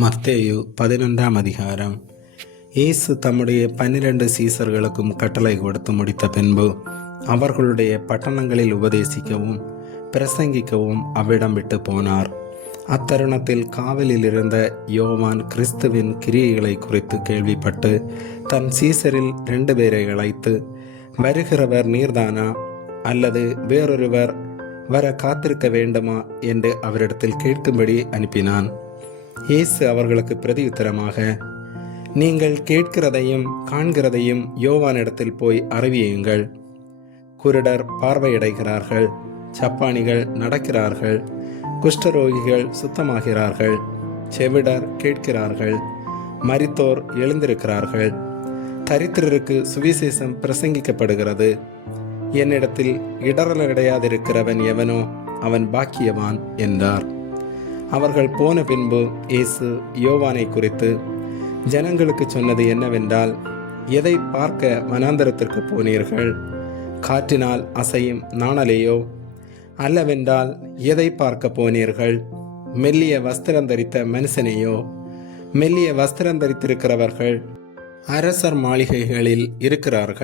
மத்தேயு 11 அதிகாரம். இயேசு தம்முடைய 12 சீசர்களுக்கும் கட்டளை கொடுத்து முடித்த பின்பு அவர்களுடைய பட்டணங்களில் உபதேசிக்கவும் பிரசங்கிக்கவும் அவ்விடம் விட்டு போனார். அத்தருணத்தில் காவலில் இருந்த யோவான் கிறிஸ்துவின் கிரியைகளை குறித்து கேள்விப்பட்டு தன் சீசரில் 2 பேரை அழைத்து, வருகிறவர் நீர்தானா, அல்லது வேறொருவர் வர காத்திருக்க வேண்டுமா என்று அவரிடத்தில் கேட்கும்படி அனுப்பினான். இயேசு அவர்களுக்கு பிரதியுத்தரமாக, நீங்கள் கேட்கிறதையும் காண்கிறதையும் யோவானிடத்தில் போய் அறிவியுங்கள். குருடர் பார்வையடைகிறார்கள், சப்பானிகள் நடக்கிறார்கள், குஷ்டரோகிகள் சுத்தமாகிறார்கள், செவிடர் கேட்கிறார்கள், மரித்தோர் எழுந்திருக்கிறார்கள், தரித்திரருக்கு சுவிசேஷம் பிரசங்கிக்கப்படுகிறது. என்னிடத்தில் இடரலடையாதிருக்கிறவன் எவனோ அவன் பாக்கியவான் என்றார். அவர்கள் போன பின்பு இயேசு யோவானை குறித்து ஜனங்களுக்கு சொன்னது என்னவென்றால், எதை பார்க்க வனாந்தரத்திற்கு போனீர்கள்? காற்றினால் அசையும் நாணலையோ? அல்லவென்றால் எதை பார்க்க போனீர்கள்? மெல்லிய வஸ்திரம் தரித்த மனுஷனையோ? மெல்லிய வஸ்திரம் தரித்திருக்கிறவர்கள் அரசர் மாளிகைகளில் இருக்கிறார்கள்.